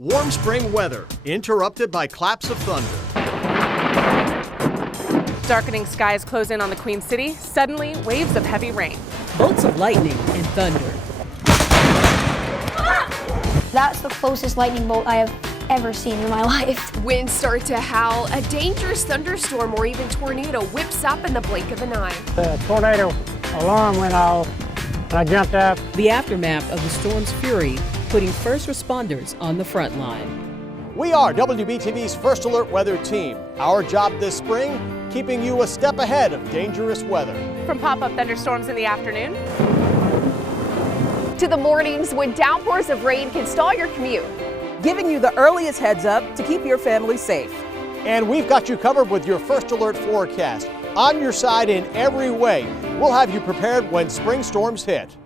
Warm spring weather, interrupted by claps of thunder. Darkening skies close in on the Queen City. Suddenly, waves of heavy rain. Bolts of lightning and thunder. That's the closest lightning bolt I have ever seen in my life. Winds start to howl. A dangerous thunderstorm or even tornado whips up in the blink of an eye. The tornado alarm went off, and I jumped up. The aftermath of the storm's fury, putting first responders on the front line. We are WBTV's First Alert Weather Team. Our job this spring, keeping you a step ahead of dangerous weather. From pop-up thunderstorms in the afternoon to the mornings when downpours of rain can stall your commute. Giving you the earliest heads up to keep your family safe. And we've got you covered with your First Alert forecast. On your side in every way. We'll have you prepared when spring storms hit.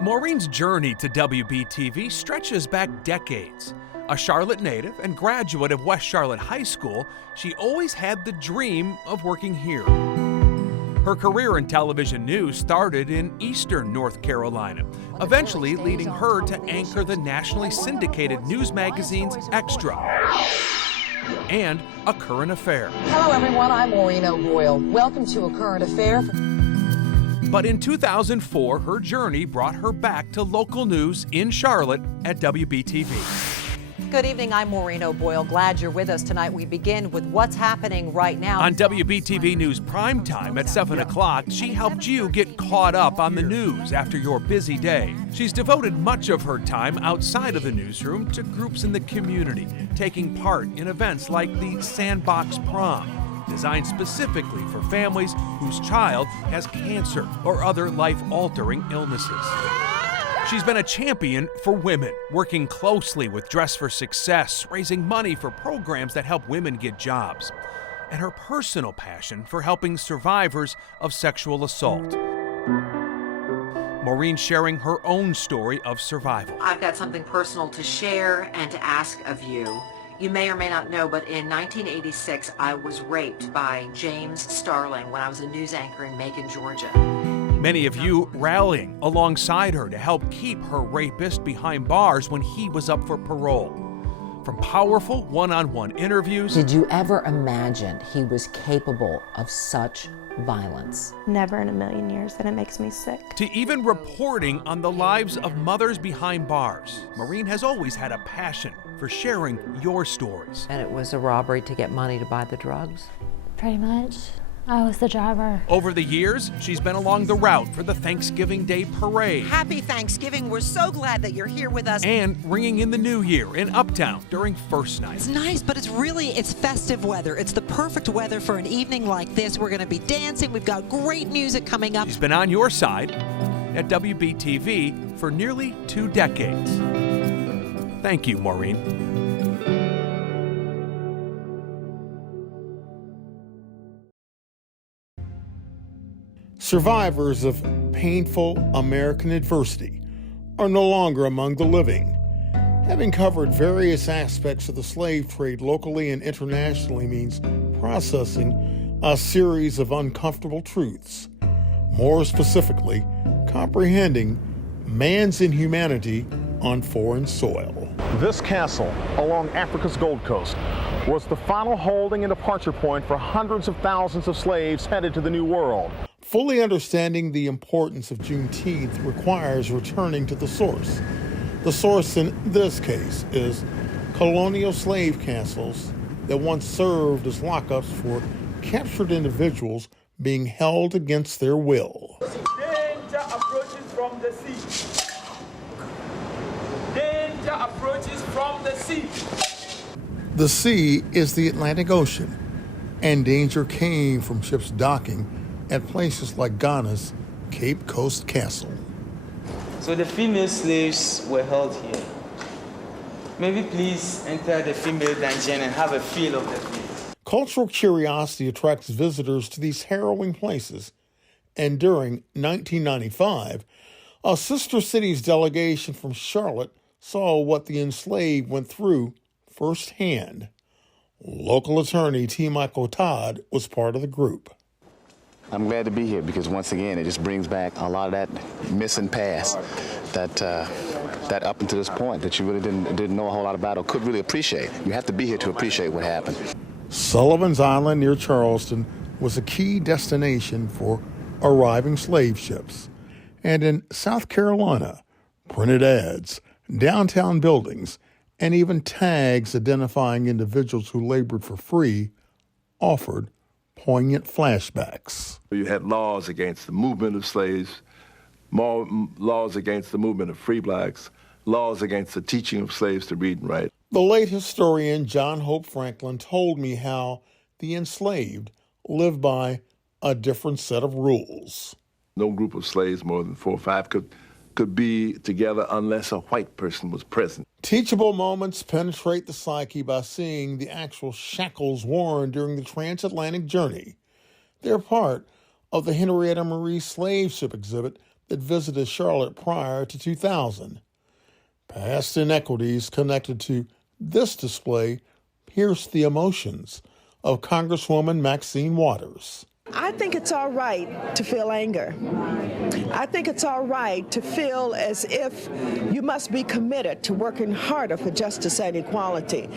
Maureen's journey to WBTV stretches back decades. A Charlotte native and graduate of West Charlotte High School, she always had the dream of working here. Her career in television news started in Eastern North Carolina, eventually leading her to anchor the nationally syndicated news magazines Extra and A Current Affair. Hello everyone, I'm Maureen O'Boyle. Welcome to A Current Affair. But in 2004, her journey brought her back to local news in Charlotte at WBTV. Good evening, I'm Maureen O'Boyle. Glad you're with us tonight. We begin with what's happening right now. On WBTV News Primetime at 7 o'clock, she helped you get caught up on the news after your busy day. She's devoted much of her time outside of the newsroom to groups in the community, taking part in events like the Sandbox Prom, designed specifically for families whose child has cancer or other life-altering illnesses. She's been a champion for women, working closely with Dress for Success, raising money for programs that help women get jobs, and her personal passion for helping survivors of sexual assault. Maureen sharing her own story of survival. I've got something personal to share and to ask of you. You may or may not know, but in 1986, I was raped by James Starling when I was a news anchor in Macon, Georgia. Many of you rallying alongside her to help keep her rapist behind bars when he was up for parole. From powerful one-on-one interviews. Did you ever imagine he was capable of such violence? Never in a million years, and it makes me sick. To even reporting on the lives of mothers behind bars. Maureen has always had a passion for sharing your stories. And it was a robbery to get money to buy the drugs? Pretty much. I was the driver. Over the years, she's been along the route for the Thanksgiving Day Parade. Happy Thanksgiving. We're so glad that you're here with us. And ringing in the new year in Uptown during first night. It's nice, but it's festive weather. It's the perfect weather for an evening like this. We're going to be dancing. We've got great music coming up. She's been on your side at WBTV for nearly 2 decades. Thank you, Maureen. Survivors of painful American adversity are no longer among the living. Having covered various aspects of the slave trade locally and internationally means processing a series of uncomfortable truths. More specifically, comprehending man's inhumanity on foreign soil. This castle along Africa's Gold Coast was the final holding and departure point for hundreds of thousands of slaves headed to the New World. Fully understanding the importance of Juneteenth requires returning to the source. The source in this case is colonial slave castles that once served as lockups for captured individuals being held against their will. Danger approaches from the sea. Danger approaches from the sea. The sea is the Atlantic Ocean, and danger came from ships docking at places like Ghana's Cape Coast Castle. So the female slaves were held here. Maybe please enter the female dungeon and have a feel of the place. Cultural curiosity attracts visitors to these harrowing places, and during 1995, a Sister Cities delegation from Charlotte saw what the enslaved went through firsthand. Local attorney T. Michael Todd was part of the group. I'm glad to be here because once again, it just brings back a lot of that missing past that up until this point that you really didn't know a whole lot about or could really appreciate. You have to be here to appreciate what happened. Sullivan's Island near Charleston was a key destination for arriving slave ships. And in South Carolina, printed ads, downtown buildings, and even tags identifying individuals who labored for free offered poignant flashbacks. You had laws against the movement of slaves, more laws against the movement of free blacks, laws against the teaching of slaves to read and write. The late historian John Hope Franklin told me how the enslaved lived by a different set of rules. No group of slaves, more than 4 or 5, could be together unless a white person was present. Teachable moments penetrate the psyche by seeing the actual shackles worn during the transatlantic journey. They're part of the Henrietta Marie slave ship exhibit that visited Charlotte prior to 2000. Past inequities connected to this display pierced the emotions of Congresswoman Maxine Waters. I think it's all right to feel anger. I think it's all right to feel as if you must be committed to working harder for justice and equality.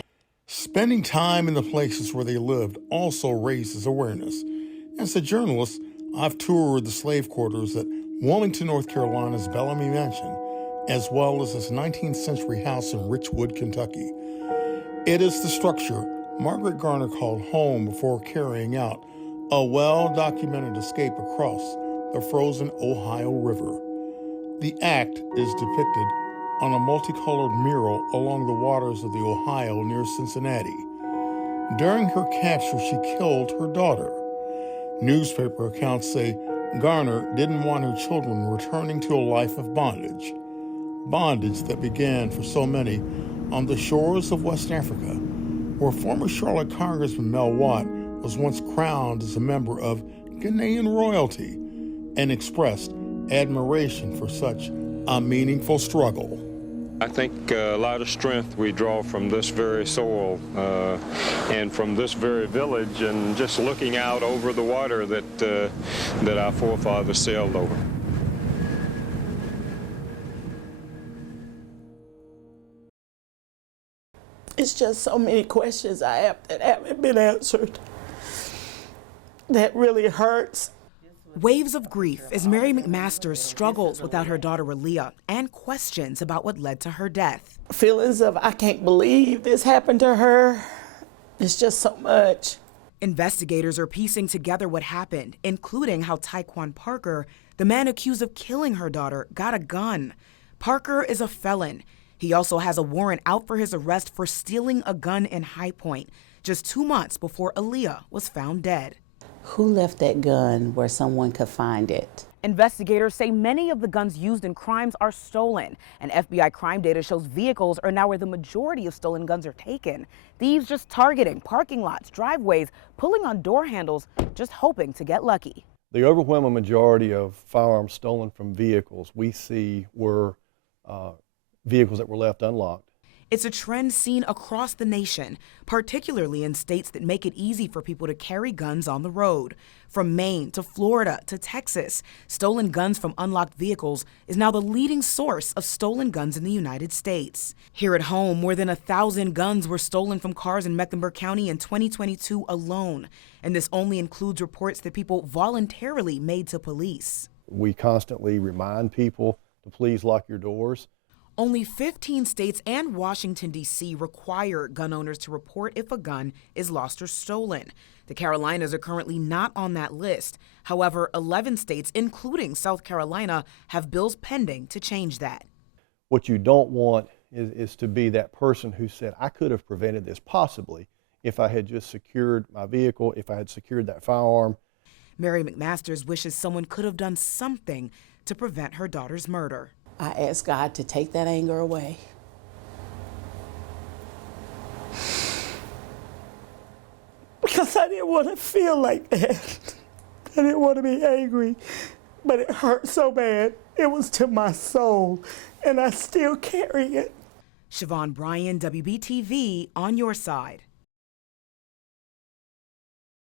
Spending time in the places where they lived also raises awareness. As a journalist, I've toured the slave quarters at Wilmington, North Carolina's Bellamy Mansion, as well as this 19th century house in Richwood, Kentucky. It is the structure Margaret Garner called home before carrying out a well-documented escape across the frozen Ohio River. The act is depicted on a multicolored mural along the waters of the Ohio near Cincinnati. During her capture, she killed her daughter. Newspaper accounts say Garner didn't want her children returning to a life of bondage. Bondage that began for so many on the shores of West Africa, where former Charlotte Congressman Mel Watt was once crowned as a member of Ghanaian royalty and expressed admiration for such a meaningful struggle. I think a lot of strength we draw from this very soil and from this very village, and just looking out over the water that our forefathers sailed over. It's just so many questions I have that haven't been answered. That really hurts. Waves of grief as Mary McMasters struggles without her daughter Aaliyah and questions about what led to her death. Feelings of I can't believe this happened to her. It's just so much. Investigators are piecing together what happened, including how Tyquan Parker, the man accused of killing her daughter, got a gun. Parker is a felon. He also has a warrant out for his arrest for stealing a gun in High Point, just 2 months before Aaliyah was found dead. Who left that gun where someone could find it? Investigators say many of the guns used in crimes are stolen, and FBI crime data shows vehicles are now where the majority of stolen guns are taken. Thieves just targeting parking lots, driveways, pulling on door handles, just hoping to get lucky. The overwhelming majority of firearms stolen from vehicles we see were vehicles that were left unlocked. It's a trend seen across the nation, particularly in states that make it easy for people to carry guns on the road. From Maine to Florida to Texas, stolen guns from unlocked vehicles is now the leading source of stolen guns in the United States. Here at home, more than 1,000 guns were stolen from cars in Mecklenburg County in 2022 alone. And this only includes reports that people voluntarily made to police. We constantly remind people to please lock your doors. Only 15 states and Washington, D.C. require gun owners to report if a gun is lost or stolen. The Carolinas are currently not on that list. However, 11 states, including South Carolina, have bills pending to change that. What you don't want is to be that person who said, I could have prevented this possibly if I had just secured my vehicle, if I had secured that firearm. Mary McMasters wishes someone could have done something to prevent her daughter's murder. I ask God to take that anger away. Because I didn't want to feel like that. I didn't want to be angry, but it hurt so bad. It was to my soul, and I still carry it. Siobhan Bryan, WBTV, on your side.